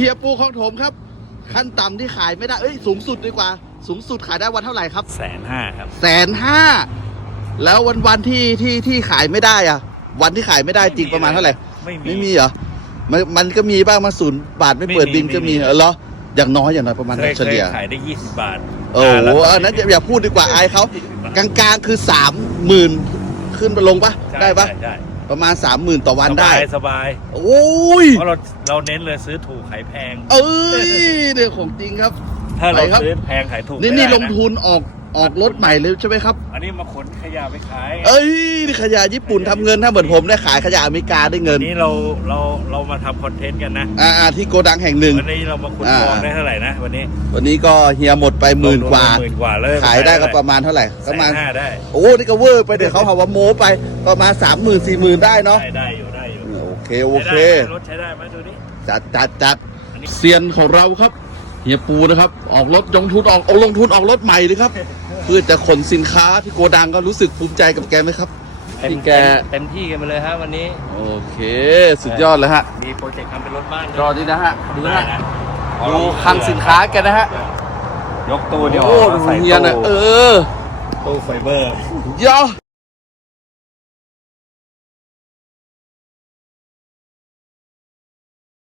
เฮียปูของโถมครับ ขั้นต่ำที่ขายไม่ได้ เอ้ยสูงสุดดีกว่า สูงสุดขายได้วันเท่าไหร่ครับแสนห้าครับ แสนห้าแล้ววันวันๆที่ที่ที่ขายไม่ได้อะวันที่ขายไม่ได้จริงประมาณเท่าไหร่ ไม่มี ไม่มีเหรอ มันมันก็มีบ้างมาศูนย์บาทไม่เปิดไม่มีบินก็มีไม่มีเหรอ อย่างน้อยอย่างน้อยประมาณเคยเฉลี่ยเคยขายได้ยี่สิบบาทโอ้โหแล้วอันนั้นอย่าพูดดีกว่าอายเขา กลางๆคือสามหมื่นขึ้นไปลงปะใช่ได้ปะ ใช่ใช่ ประมาณสามหมื่นต่อวันสได้ บายสบายโอ้ย เพราะเราเราเน้นเลยซื้อถูกขายแพง เอ้ยเนี่ยของจริงครับ ถ้าเราไปครับ ซื้อแพงขายถูกนี่ไม่นี่ได้ลงทุนออก ออกรถใหม่เลยใช่ไหมครับ อันนี้มาขนขยะไปขาย เอ้ยนี่ขยะญี่ปุ่นทำเงินถ้าเหมือนผมได้ขายขยะอเมริกาได้เงิวันนนี้เราเราเรามาทำคอนเทนต์กันนะ อ่าอ่าที่โกดังแห่งหนึ่ง วันนี้เรามาขุดอ่า ทองได้เท่าไหร่นะวันนี้วันนี้ก็เฮียหมดไปหมื่นกว่า หมื่นกว่าเลยขายได้ก็ประมาณเท่าไหร่ประมาณ แสนห้าได้โอ้นี่ก็เวอร์ไปเดี๋ยวเขาหาว่าโม้ไปประมาณสามหมื่นสี่หมื่นได้เนาะได้ได้อยู่ได้อยู่โอเคโอเค ใช้ได้ไหมรถใช้ได้ไหมดูนี่ จัดจัดจัดอันนี้ เซียนของเราครับเฮียปูนะครับ ออกรถลงทุนออกออกลงทุนออกรถใหม่เลยครับ เพื่อจะขนสินค้าที่โกดังก็รู้สึกภูมิใจกับแกไหมครับ เต็มที่แก เต็มที่กันไปเลยฮะวันนี้ โอเค สุดยอดเลยฮะมีโปรเจกต์ทำเป็นรถบ้านรอดีนะฮะดูนะได้ฮะนะดูคลังสินค้าแกนะฮะยกตู้เดียวโอ้ดูใส่เฮียนะเอตู้อตู้ไฟเบอร์เดี๋ยอะ